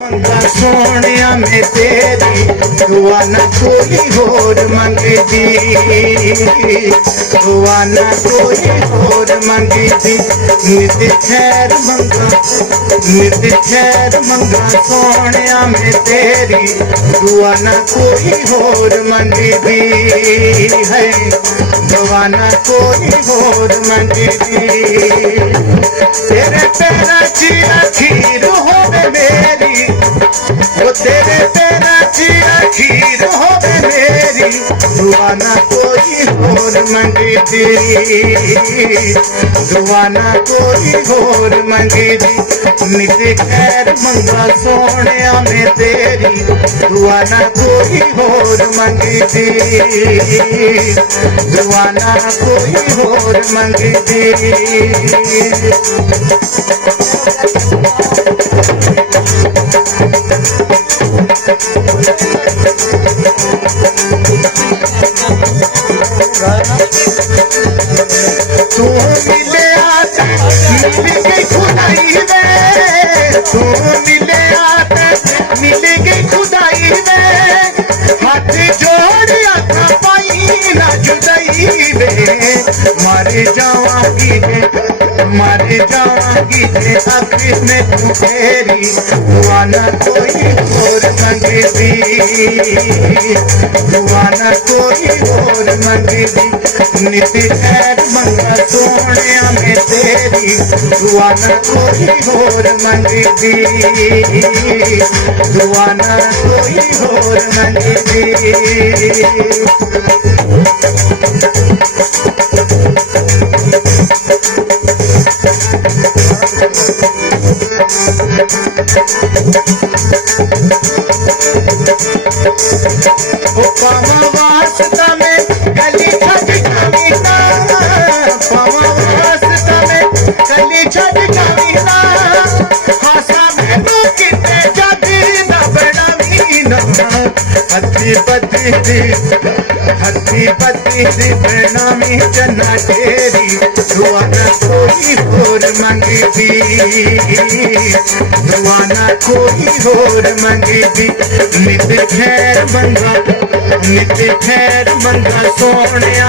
मंगा सोनिया में तेरी दुआ न कोई होर मंगदी, दुआ न कोई होर मंगदी। नित खैर मंगा सोनिया में तेरी दुआ न कोई होर मंगदी है, दुआ न कोई होर मंगदी। तेरे पैरा ची खीर होवे मेरी, वो तेरे पैरा ची खीर होवे मेरी, दुआ न कोई होर मंगदी, दुआ न कोई होर मंगदी। नित खैर मंगा सोनिया में तेरी दुआ न कोई होर मंगदी, दुआ न कोई होर मंगदी। तू मिले आते मिल गई खुदाई वे, तू मिले आते मिल गई खुदाई वे। हाथ जोड़िया था पाई ना जुदाई वे, मारे जावांगी थे आखिर में तू तेरी दुआ न कोई होर मंगदी, दुआ न कोई होर मंगदी। नित खैर मंगा सोनिया में तेरी दुआ न कोई होर मंगदी, दुआ न कोई होर मंगदी। वास्ता में गली छट कविता, वास्ता में गली छट कविता। हासा में तो किते जाती न बनावी न, हथी पति दी बनावी जना तेरी दुआ न कोई होर मंगदी, दुआ न कोई होर मंगदी। नित खैर मंगा सोनिया